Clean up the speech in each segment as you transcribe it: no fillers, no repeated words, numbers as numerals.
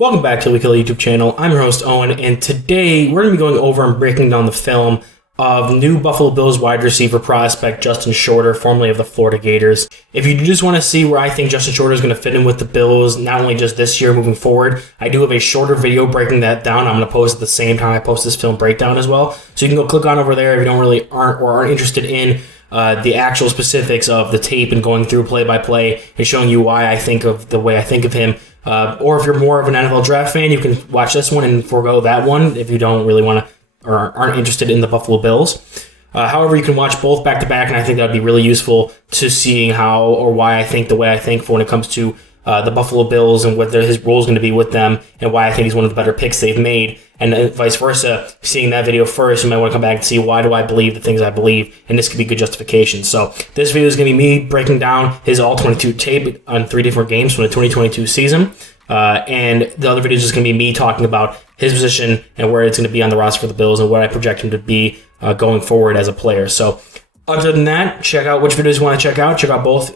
Welcome back to the Kill YouTube channel. I'm your host, Owen, and today we're going to be going over and breaking down the film of new Buffalo Bills wide receiver prospect Justin Shorter, formerly of the Florida Gators. If you just want to see where I think Justin Shorter is going to fit in with the Bills, not only just this year moving forward, I do have a shorter video breaking that down. I'm going to post at the same time I post this film breakdown as well. So you can go click on over there if you don't really aren't interested in the actual specifics of the tape and going through play by play and showing you why I think of the way I think of him. Or if you're more of an NFL draft fan, you can watch this one and forego that one if you don't really want to or aren't interested in the Buffalo Bills. However, you can watch both back to back, and I think that would be really useful to seeing how or why I think the way I think for when it comes to the Buffalo Bills and what his role is going to be with them and why I think he's one of the better picks they've made, and vice versa. Seeing that video first, you might want to come back and see why do I believe the things I believe, and this could be good justification. So this video is going to be me breaking down his all-22 tape on 3 different games from the 2022 season, and the other video is just going to be me talking about his position and where it's going to be on the roster for the Bills and what I project him to be going forward as a player. So other than that, check out which videos you want to check out. Check out both.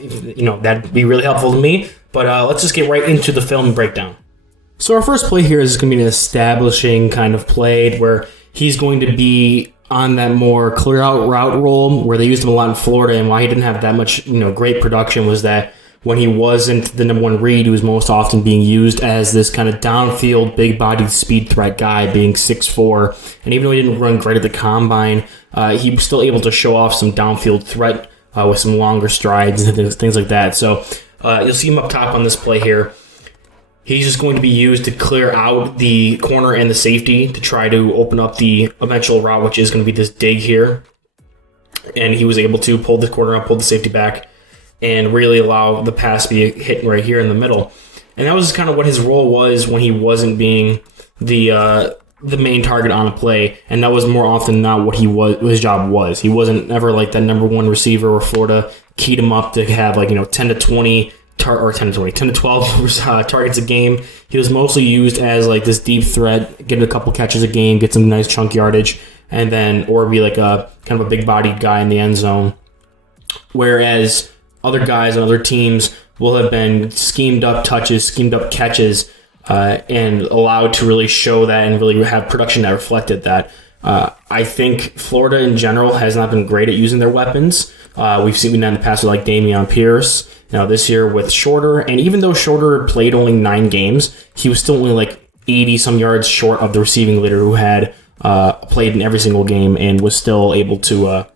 That'd be really helpful to me. But let's just get right into the film breakdown. So our first play here is going to be an establishing kind of play where he's going to be on that more clear out route role where they used him a lot in Florida, and why he didn't have that much great production was that when he wasn't the number one read, he was most often being used as this kind of downfield, big-bodied speed threat guy, being 6'4", and even though he didn't run great at the combine, he was still able to show off some downfield threat with some longer strides and things like that. So you'll see him up top on this play here. He's just going to be used to clear out the corner and the safety to try to open up the eventual route, which is going to be this dig here. And he was able to pull the corner up, pull the safety back, and really allow the pass to be hit right here in the middle. And that was kind of what his role was when he wasn't being the main target on a play, and that was more often than not what his job was. He wasn't ever like that number one receiver where Florida keyed him up to have 10 to 12 targets a game. He was mostly used as like this deep threat, get a couple catches a game, get some nice chunk yardage, and then or be like a kind of a big bodied guy in the end zone. Whereas other guys on other teams will have been schemed up touches, schemed up catches, and allowed to really show that and really have production that reflected that. I think Florida in general has not been great at using their weapons. We've seen that in the past with like Dameon Pierce. Now this year with Shorter, and even though Shorter played only 9 games, he was still only like 80 some yards short of the receiving leader who had played in every single game and was still able to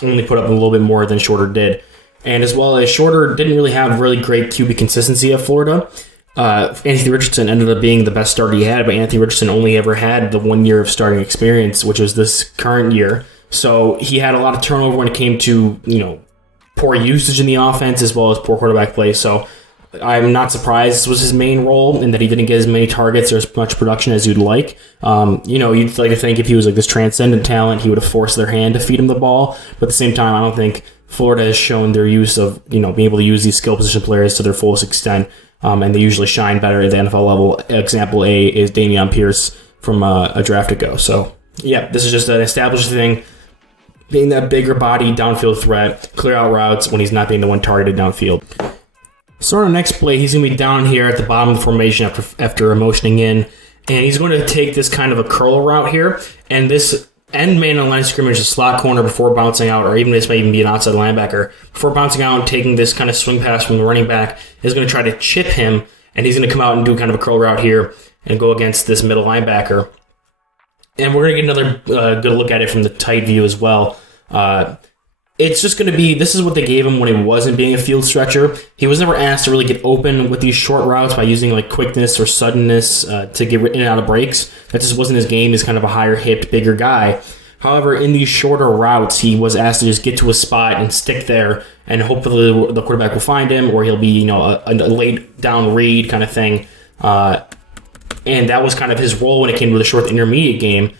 only put up a little bit more than Shorter did. And as well as Shorter didn't really have really great QB consistency at Florida. Anthony Richardson ended up being the best starter he had, but Anthony Richardson only ever had the 1 year of starting experience, which was this current year. So he had a lot of turnover when it came to, poor usage in the offense as well as poor quarterback play. So I'm not surprised this was his main role and that he didn't get as many targets or as much production as you'd like. You'd like to think if he was like this transcendent talent, he would have forced their hand to feed him the ball. But at the same time, I don't think Florida has shown their use of, being able to use these skill position players to their fullest extent. And they usually shine better at the NFL level. Example A is Dameon Pierce from a draft ago. So, yeah, this is just an established thing. Being that bigger body downfield threat, clear out routes when he's not being the one targeted downfield. So on the next play, he's going to be down here at the bottom of the formation after motioning in. And he's going to take this kind of a curl route here. And this end man on the line of scrimmage, a slot corner before bouncing out, or even this may even be an outside linebacker, before bouncing out and taking this kind of swing pass from the running back, is going to try to chip him, and he's going to come out and do kind of a curl route here and go against this middle linebacker. And we're going to get another good look at it from the tight view as well. It's just going to be, this is what they gave him when he wasn't being a field stretcher. He was never asked to really get open with these short routes by using like quickness or suddenness to get in and out of breaks. That just wasn't his game. He's kind of a higher hipped, bigger guy. However, in these shorter routes, he was asked to just get to a spot and stick there, and hopefully the quarterback will find him, or he'll be, a late down read kind of thing. And that was kind of his role when it came to the short intermediate game.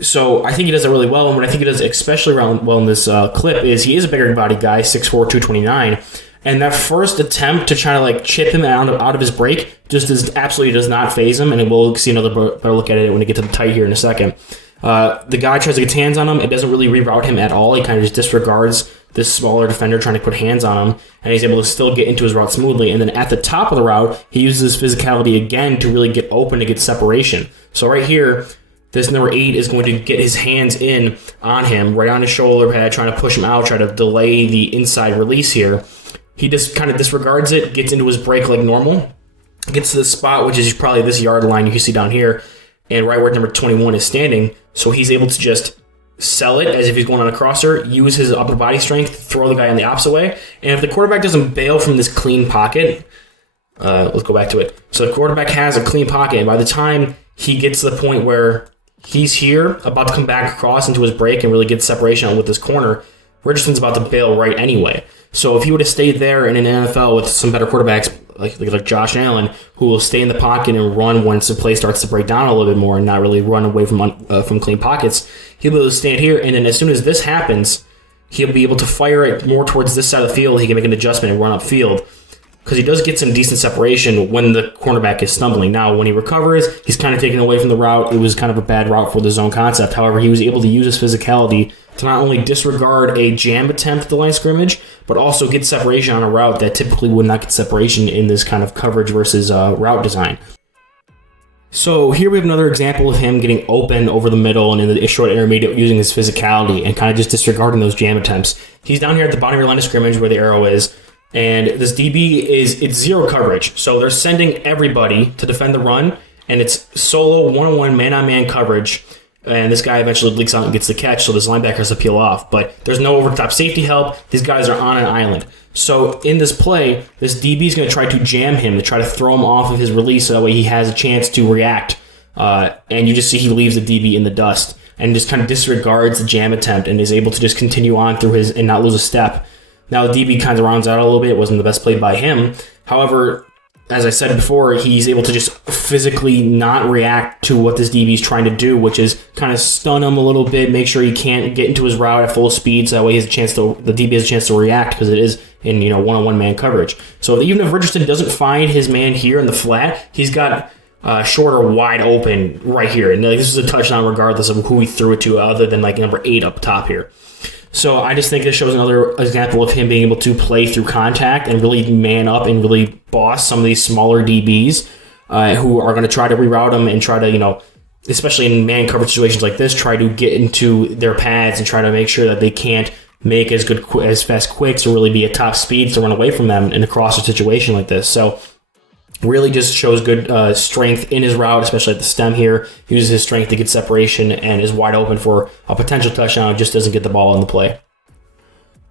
So I think he does it really well, and what I think he does especially well in this clip is he is a bigger body guy, 6'4", 229, and that first attempt to try to like chip him out of his break just absolutely does not faze him, and we'll see another better look at it when we get to the tight here in a second. The guy tries to get hands on him. It doesn't really reroute him at all. He kind of just disregards this smaller defender trying to put hands on him, and he's able to still get into his route smoothly. And then at the top of the route, he uses his physicality again to really get open to get separation. So right here, this number 8 is going to get his hands in on him, right on his shoulder pad, trying to push him out, try to delay the inside release here. He just kind of disregards it, gets into his break like normal, gets to the spot, which is probably this yard line you can see down here, and right where number 21 is standing. So he's able to just sell it as if he's going on a crosser, use his upper body strength, throw the guy in the opposite way. And if the quarterback doesn't bail from this clean pocket, let's go back to it. So the quarterback has a clean pocket, and by the time he gets to the point where he's here, about to come back across into his break and really get separation with this corner, Richardson's about to bail right anyway. So if he would have stayed there in an NFL with some better quarterbacks like Josh Allen, who will stay in the pocket and run once the play starts to break down a little bit more and not really run away from clean pockets, he'll be able to stand here, and then as soon as this happens, he'll be able to fire it more towards this side of the field. He can make an adjustment and run upfield, because he does get some decent separation when the cornerback is stumbling. Now, when he recovers, he's kind of taken away from the route. It was kind of a bad route for the zone concept. However, he was able to use his physicality to not only disregard a jam attempt at the line of scrimmage, but also get separation on a route that typically would not get separation in this kind of coverage versus route design. So here we have another example of him getting open over the middle and in the short intermediate using his physicality and kind of just disregarding those jam attempts. He's down here at the bottom of your line of scrimmage where the arrow is, and this DB it's zero coverage. So they're sending everybody to defend the run, and it's solo one-on-one man-on-man coverage. And this guy eventually leaks out and gets the catch, so this linebacker has to peel off. But there's no over-the-top safety help. These guys are on an island. So in this play, this DB is going to try to jam him, to try to throw him off of his release so that way he has a chance to react. And you just see he leaves the DB in the dust and just kind of disregards the jam attempt and is able to just continue on through his and not lose a step. Now the DB kind of rounds out a little bit. It wasn't the best play by him. However, as I said before, he's able to just physically not react to what this DB is trying to do, which is kind of stun him a little bit, make sure he can't get into his route at full speed, so that way the DB has a chance to react, because it is in one-on-one man coverage. So even if Richardson doesn't find his man here in the flat, he's got shorter wide open right here, and this is a touchdown regardless of who he threw it to, other than number 8 up top here. So I just think this shows another example of him being able to play through contact and really man up and really boss some of these smaller DBs who are going to try to reroute him and try to, especially in man coverage situations like this, try to get into their pads and try to make sure that they can't make as fast quicks or really be at top speeds to run away from them in a crosser situation like this. So really just shows good strength in his route, especially at the stem here. He uses his strength to get separation and is wide open for a potential touchdown, just doesn't get the ball in the play.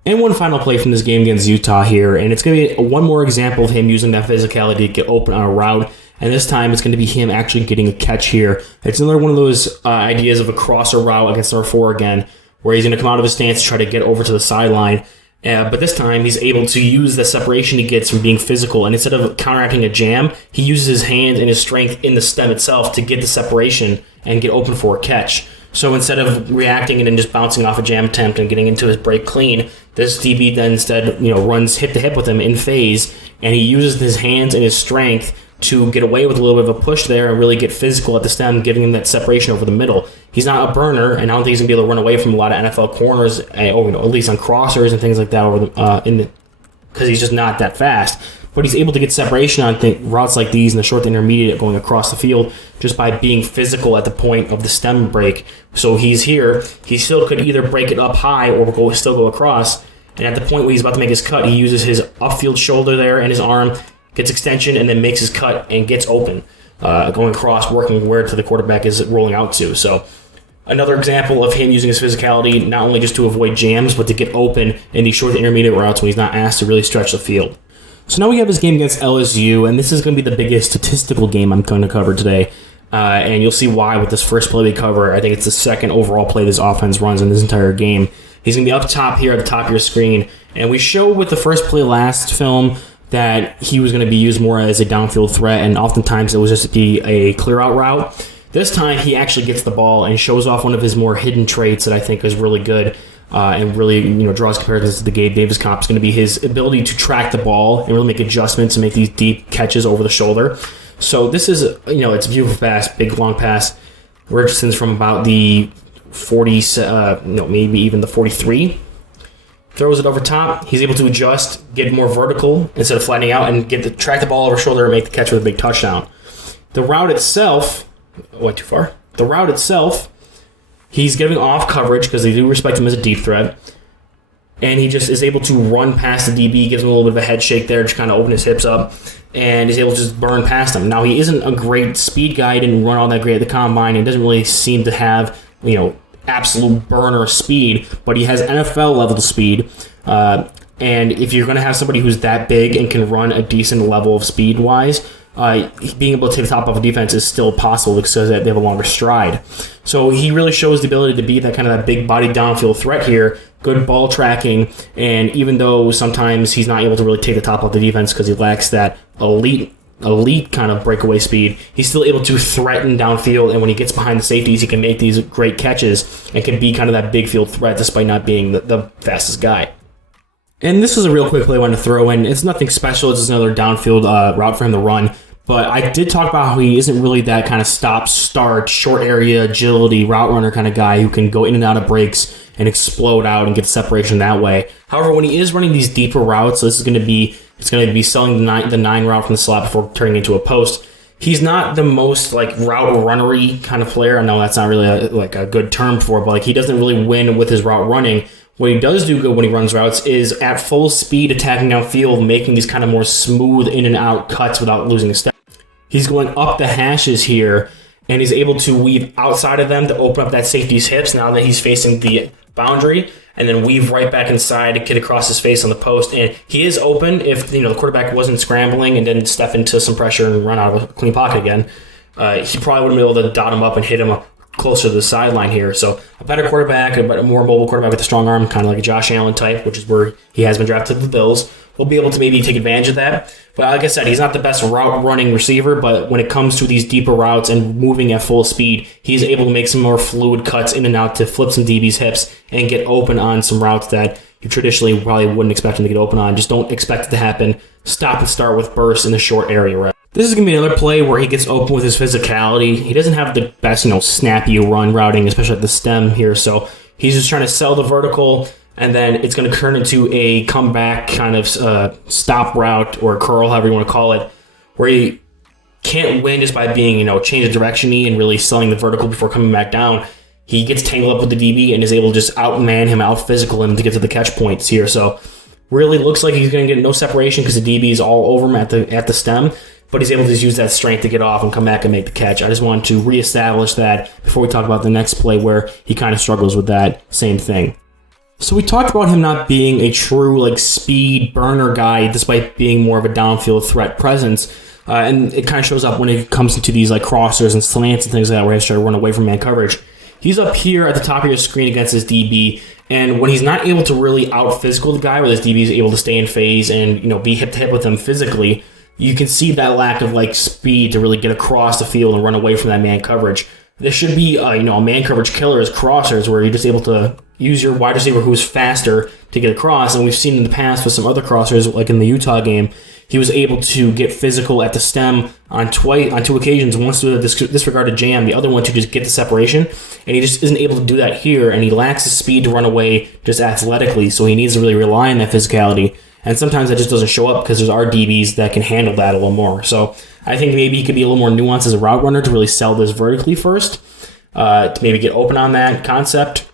And one final play from this game against Utah here, and it's going to be one more example of him using that physicality to get open on a route, and this time it's going to be him actually getting a catch here. It's another one of those ideas of a crosser route against number 4 again, where he's going to come out of his stance to try to get over to the sideline. But this time, he's able to use the separation he gets from being physical, and instead of counteracting a jam, he uses his hands and his strength in the stem itself to get the separation and get open for a catch. So instead of reacting and then just bouncing off a jam attempt and getting into his break clean, this DB then instead runs hip to hip with him in phase, and he uses his hands and his strength to get away with a little bit of a push there and really get physical at the stem, giving him that separation over the middle. He's not a burner, and I don't think he's going to be able to run away from a lot of NFL corners, at least on crossers and things like that, because he's just not that fast. But he's able to get separation on routes like these in the short to intermediate going across the field just by being physical at the point of the stem break. So he's here. He still could either break it up high or still go across. And at the point where he's about to make his cut, he uses his upfield shoulder there and his arm, gets extension, and then makes his cut and gets open, going across, working where the quarterback is rolling out to. So another example of him using his physicality, not only just to avoid jams, but to get open in these short to intermediate routes when he's not asked to really stretch the field. So now we have this game against LSU, and this is going to be the biggest statistical game I'm going to cover today. And you'll see why with this first play we cover. I think it's the second overall play this offense runs in this entire game. He's going to be up top here at the top of your screen. And we showed with the first play last film that he was going to be used more as a downfield threat, and oftentimes it was just to be a clear-out route. This time he actually gets the ball and shows off one of his more hidden traits that I think is really good. And really, draws comparisons to the Gabe Davis comp. It's going to be his ability to track the ball and really make adjustments and make these deep catches over the shoulder. So this is, it's a beautiful pass, big long pass. Richardson's from about the 40, maybe even the 43. Throws it over top. He's able to adjust, get more vertical instead of flattening out, and track the ball over shoulder and make the catch with a big touchdown. The route itself, went too far. The route itself, he's giving off coverage because they do respect him as a deep threat. And he just is able to run past the DB, gives him a little bit of a head shake there, just kind of open his hips up, and is able to just burn past him. Now, he isn't a great speed guy. He didn't run all that great at the combine, and doesn't really seem to have, absolute burner speed, but he has NFL level speed. And if you're going to have somebody who's that big and can run a decent level of speed wise, being able to take the top off a defense is still possible because they have a longer stride. So he really shows the ability to be that big body downfield threat here. Good ball tracking, and even though sometimes he's not able to really take the top off the defense because he lacks that elite kind of breakaway speed, he's still able to threaten downfield, and when he gets behind the safeties, he can make these great catches and can be kind of that big field threat despite not being the fastest guy. And this was a real quick play I wanted to throw in. It's nothing special. It's just another downfield route for him to run. But I did talk about how he isn't really that kind of stop-start, short area, agility, route runner kind of guy who can go in and out of breaks and explode out and get separation that way. However, when he is running these deeper routes, so this is going to be selling the nine route from the slot before turning into a post. He's not the most route runnery kind of player. I know that's not really a good term for it, but he doesn't really win with his route running. What he does do good when he runs routes is at full speed attacking downfield, making these kind of more smooth in and out cuts without losing a step. He's going up the hashes here, and he's able to weave outside of them to open up that safety's hips now that he's facing the boundary, and then weave right back inside to get across his face on the post. And he is open if the quarterback wasn't scrambling and didn't step into some pressure and run out of a clean pocket again. He probably would have been able to dot him up and hit him closer to the sideline here. So a better quarterback, a more mobile quarterback with a strong arm, kind of like a Josh Allen type, which is where he has been drafted to the Bills, will be able to maybe take advantage of that. But like I said, he's not the best route running receiver, but when it comes to these deeper routes and moving at full speed, he's able to make some more fluid cuts in and out to flip some DB's hips and get open on some routes that you traditionally probably wouldn't expect him to get open on. Just don't expect it to happen. Stop and start with bursts in the short area, right? This is going to be another play where he gets open with his physicality. He doesn't have the best, snappy run routing, especially at the stem here. So he's just trying to sell the vertical, and then it's going to turn into a comeback kind of stop route or curl, however you want to call it, where he can't win just by being, change of direction-y and really selling the vertical before coming back down. He gets tangled up with the DB and is able to just outman him, out-physical him to get to the catch points here. So really looks like he's going to get no separation because the DB is all over him at the stem, but he's able to just use that strength to get off and come back and make the catch. I just wanted to reestablish that before we talk about the next play where he kind of struggles with that same thing. So we talked about him not being a true speed burner guy despite being more of a downfield threat presence. And it kind of shows up when it comes into these crossers and slants and things like that where he has to try to run away from man coverage. He's up here at the top of your screen against his DB, and when he's not able to really out-physical the guy, where this DB is able to stay in phase and be hip-to-hip with him physically, you can see that lack of speed to really get across the field and run away from that man coverage. There should be a man coverage killer as crossers where you're just able to use your wide receiver who's faster to get across, and we've seen in the past with some other crossers, like in the Utah game, he was able to get physical at the stem on two occasions, once to a disregarded jam, the other one to just get the separation, and he just isn't able to do that here, and he lacks the speed to run away just athletically, so he needs to really rely on that physicality, and sometimes that just doesn't show up because there's RDBs that can handle that a little more. So I think maybe he could be a little more nuanced as a route runner to really sell this vertically first, to maybe get open on that concept.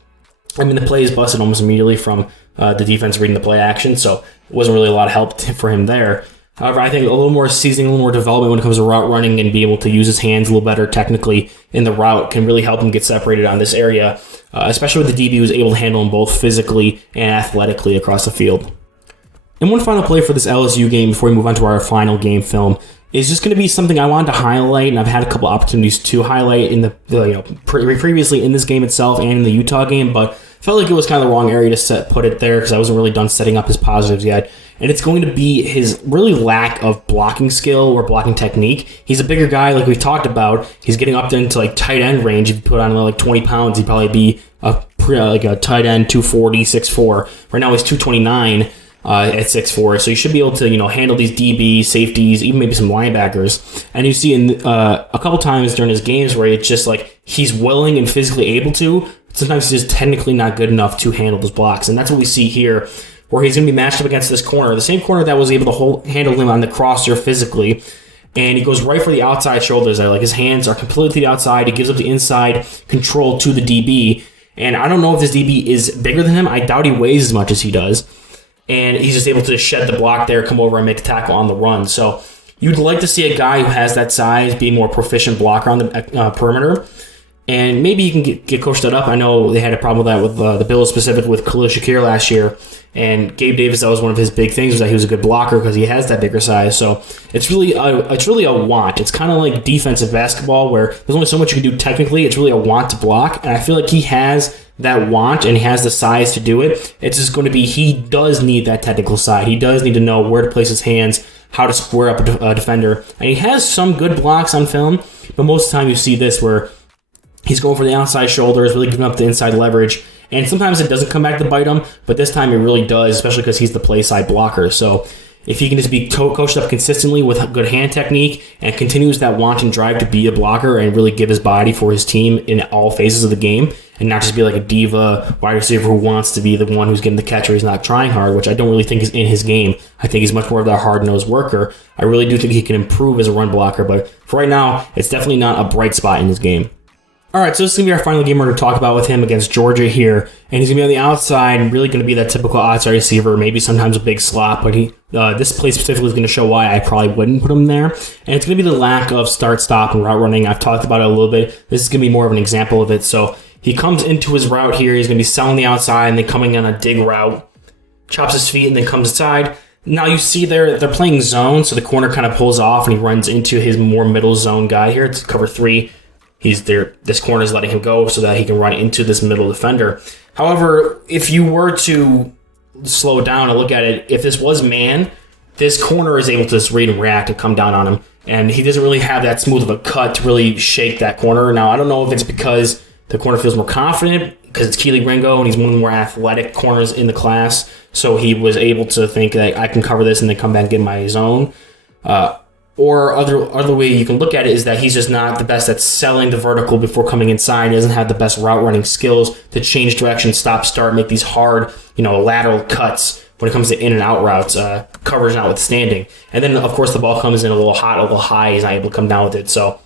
I mean, the play is busted almost immediately from the defense reading the play action, so it wasn't really a lot of help for him there. However, I think a little more seasoning, a little more development when it comes to route running and be able to use his hands a little better technically in the route can really help him get separated on this area, especially with the DB who's able to handle him both physically and athletically across the field. And one final play for this LSU game before we move on to our final game film is just going to be something I wanted to highlight, and I've had a couple opportunities to highlight in previously in this game itself and in the Utah game, but felt like it was kind of the wrong area to put it there because I wasn't really done setting up his positives yet. And it's going to be his really lack of blocking skill or blocking technique. He's a bigger guy, like we've talked about. He's getting up into tight end range. If you put on 20 pounds, he'd probably be a tight end 240, 6'4". Right now he's 229 at 6'4", so you should be able to handle these DBs, safeties, even maybe some linebackers. And you see in a couple times during his games where it's just he's willing and physically able to sometimes he's just technically not good enough to handle those blocks. And that's what we see here, where he's going to be matched up against this corner, the same corner that was able to handle him on the crosser physically. And he goes right for the outside shoulders. Like, his hands are completely to the outside. He gives up the inside control to the DB. And I don't know if this DB is bigger than him. I doubt he weighs as much as he does. And he's just able to shed the block there, come over and make a tackle on the run. So you'd like to see a guy who has that size be a more proficient blocker on the perimeter. And maybe you can get coached that up. I know they had a problem with that with the Bills, specifically with Khalil Shakir last year. And Gabe Davis, that was one of his big things, was that he was a good blocker because he has that bigger size. So it's really a want. It's kind of like defensive basketball where there's only so much you can do technically. It's really a want to block. And I feel like he has that want and he has the size to do it. It's just going to be, he does need that technical side. He does need to know where to place his hands, how to square up a defender. And he has some good blocks on film, but most of the time you see this where he's going for the outside shoulders, really giving up the inside leverage. And sometimes it doesn't come back to bite him, but this time it really does, especially because he's the play side blocker. So if he can just be coached up consistently with good hand technique and continues that want and drive to be a blocker and really give his body for his team in all phases of the game and not just be like a diva wide receiver who wants to be the one who's getting the catch or he's not trying hard, which I don't really think is in his game. I think he's much more of that hard-nosed worker. I really do think he can improve as a run blocker, but for right now, it's definitely not a bright spot in his game. All right, so this is going to be our final game we're going to talk about with him against Georgia here. And he's going to be on the outside and really going to be that typical outside receiver, maybe sometimes a big slot. But this play specifically is going to show why I probably wouldn't put him there. And it's going to be the lack of start, stop, and route running. I've talked about it a little bit. This is going to be more of an example of it. So he comes into his route here. He's going to be selling the outside and then coming on a dig route. Chops his feet and then comes inside. Now you see they're playing zone, so the corner kind of pulls off and he runs into his more middle zone guy here. It's cover 3. He's there. This corner is letting him go so that he can run into this middle defender. However, if you were to slow down and look at it, if this was man, this corner is able to just read and react and come down on him. And he doesn't really have that smooth of a cut to really shake that corner. Now, I don't know if it's because the corner feels more confident because it's Keely Ringo and he's one of the more athletic corners in the class. So he was able to think that I can cover this and then come back and get my zone. Or other way you can look at it is that he's just not the best at selling the vertical before coming inside. He doesn't have the best route running skills to change direction, stop, start, make these hard, lateral cuts when it comes to in and out routes, coverage notwithstanding. And then, of course, the ball comes in a little hot, a little high. He's not able to come down with it. So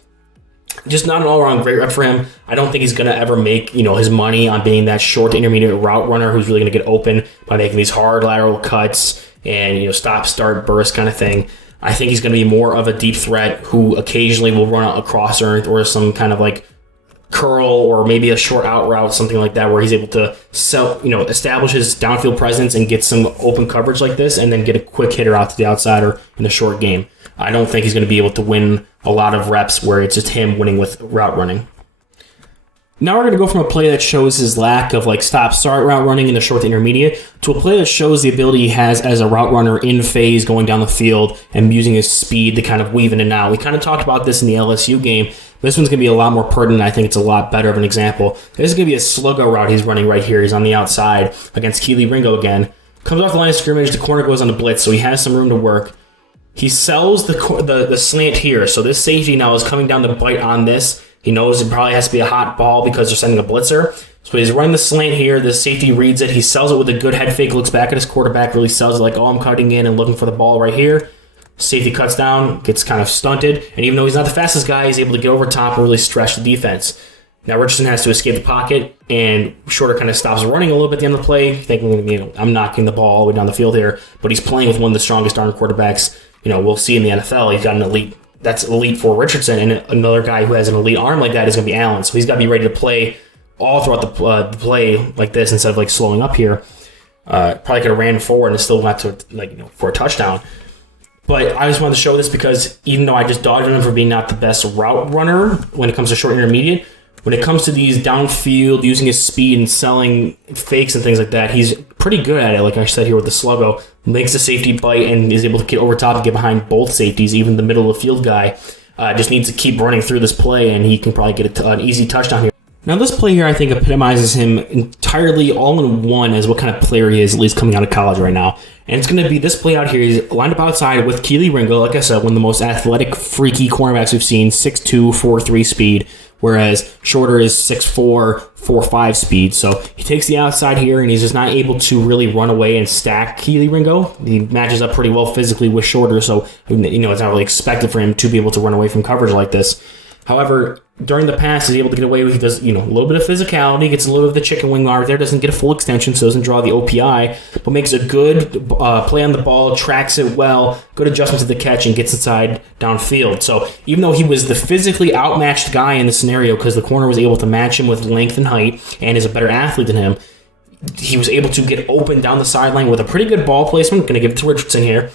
just not an all-around great rep for him. I don't think he's going to ever make, his money on being that short to intermediate route runner who's really going to get open by making these hard lateral cuts and, stop, start, burst kind of thing. I think he's going to be more of a deep threat who occasionally will run out a crosser or some kind of like curl or maybe a short out route, something like that, where he's able to establish his downfield presence and get some open coverage like this and then get a quick hitter out to the outside or in a short game. I don't think he's going to be able to win a lot of reps where it's just him winning with route running. Now we're going to go from a play that shows his lack of stop-start route running in the short to intermediate to a play that shows the ability he has as a route runner in phase going down the field and using his speed to kind of weave in and out. We kind of talked about this in the LSU game. This one's going to be a lot more pertinent. I think it's a lot better of an example. This is going to be a sluggo route he's running right here. He's on the outside against Keely Ringo again. Comes off the line of scrimmage. The corner goes on the blitz, so he has some room to work. He sells the slant here. So this safety now is coming down to bite on this. He knows it probably has to be a hot ball because they're sending a blitzer. So he's running the slant here. The safety reads it. He sells it with a good head fake, looks back at his quarterback, really sells it like, I'm cutting in and looking for the ball right here. Safety cuts down, gets kind of stunted. And even though he's not the fastest guy, he's able to get over top and really stretch the defense. Now Richardson has to escape the pocket, and Shorter kind of stops running a little bit at the end of the play, thinking, I'm knocking the ball all the way down the field here. But he's playing with one of the strongest arm quarterbacks, we'll see in the NFL. He's got an elite. That's elite for Richardson, and another guy who has an elite arm like that is going to be Allen. So he's got to be ready to play all throughout the play like this instead of slowing up here. Probably could have ran forward and still got to for a touchdown. But I just wanted to show this because even though I just dogged on him for being not the best route runner when it comes to short intermediate, when it comes to these downfield, using his speed and selling fakes and things like that, he's pretty good at it. Like I said here with the sluggo, makes the safety bite and is able to get over top and get behind both safeties. Even the middle of the field guy just needs to keep running through this play, and he can probably get an easy touchdown here. Now this play here I think epitomizes him entirely all in one as what kind of player he is, at least coming out of college right now. And it's going to be this play out here. He's lined up outside with Keely Ringo, like I said, one of the most athletic, freaky cornerbacks we've seen, 6'2", 4'3" speed, whereas Shorter is 6'4", 4'5" speed. So he takes the outside here, and he's just not able to really run away and stack Keely Ringo. He matches up pretty well physically with Shorter, so it's not really expected for him to be able to run away from coverage like this. However, during the pass, he's able to get away with, he does, a little bit of physicality, gets a little bit of the chicken wing guard there, doesn't get a full extension, so doesn't draw the OPI, but makes a good play on the ball, tracks it well, good adjustment to the catch, and gets inside downfield. So even though he was the physically outmatched guy in the scenario, because the corner was able to match him with length and height, and is a better athlete than him, he was able to get open down the sideline with a pretty good ball placement. Going to give it to Richardson here.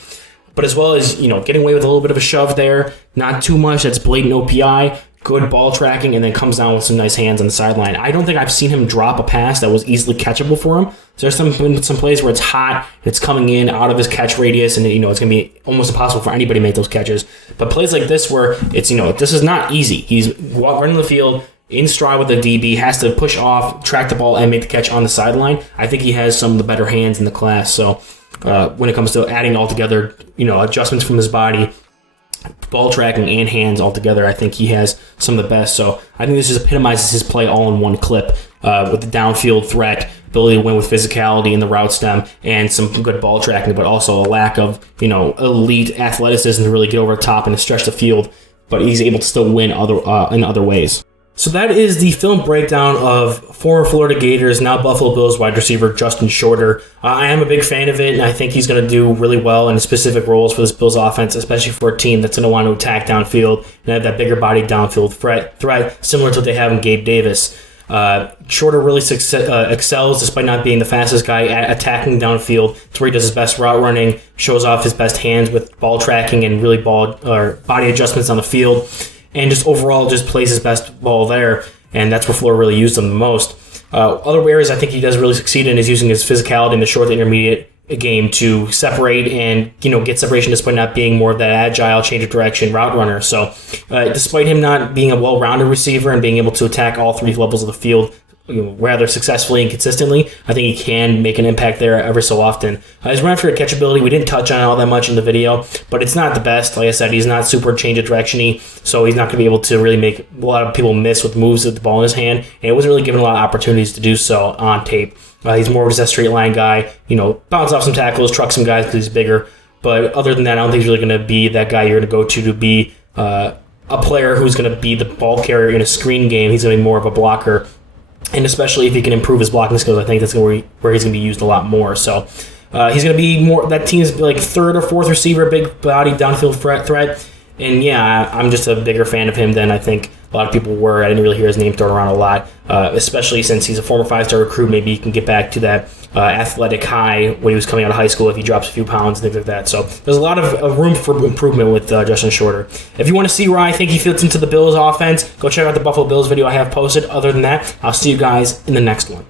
But as well as, getting away with a little bit of a shove there, not too much, that's blatant OPI, good ball tracking, and then comes down with some nice hands on the sideline. I don't think I've seen him drop a pass that was easily catchable for him. So there's some plays where it's hot, it's coming in out of his catch radius, and it's going to be almost impossible for anybody to make those catches. But plays like this where it's, this is not easy. He's running the field in stride with the DB, has to push off, track the ball, and make the catch on the sideline. I think he has some of the better hands in the class. So when it comes to adding all together, adjustments from his body, ball tracking, and hands all together, I think he has some of the best. So I think this just epitomizes his play all in one clip with the downfield threat, ability to win with physicality in the route stem, and some good ball tracking, but also a lack of elite athleticism to really get over the top and to stretch the field. But he's able to still win in other ways. So that is the film breakdown of former Florida Gators, now Buffalo Bills wide receiver Justin Shorter. I am a big fan of it, and I think he's going to do really well in specific roles for this Bills offense, especially for a team that's going to want to attack downfield and have that bigger body downfield threat, similar to what they have in Gabe Davis. Shorter really excels despite not being the fastest guy at attacking downfield. It's where he does his best route running, shows off his best hands with ball tracking and really body adjustments on the field. And just overall just plays his best ball there, and that's where Florida really used him the most. Other areas I think he does really succeed in is using his physicality in the short to intermediate game to separate and get separation despite not being more of that agile, change of direction route runner. So despite him not being a well-rounded receiver and being able to attack all three levels of the field rather successfully and consistently, I think he can make an impact there every so often. His run after catchability, we didn't touch on all that much in the video, but it's not the best. Like I said, he's not super change of direction-y, so he's not going to be able to really make a lot of people miss with moves with the ball in his hand, and it wasn't really given a lot of opportunities to do so on tape. He's more of just a straight line guy, bounce off some tackles, truck some guys because he's bigger, but other than that, I don't think he's really going to be that guy you're going to go to be a player who's going to be the ball carrier in a screen game. He's going to be more of a blocker. And especially if he can improve his blocking skills, I think that's where he's going to be used a lot more. So he's going to be more, that team's like third or fourth receiver, big body, downfield threat. And yeah, I'm just a bigger fan of him than I think a lot of people were. I didn't really hear his name thrown around a lot, especially since he's a former 5-star recruit. Maybe he can get back to that athletic high when he was coming out of high school if he drops a few pounds and things like that. So there's a lot of room for improvement with Justin Shorter. If you want to see where I think he fits into the Bills offense, go check out the Buffalo Bills video I have posted. Other than that, I'll see you guys in the next one.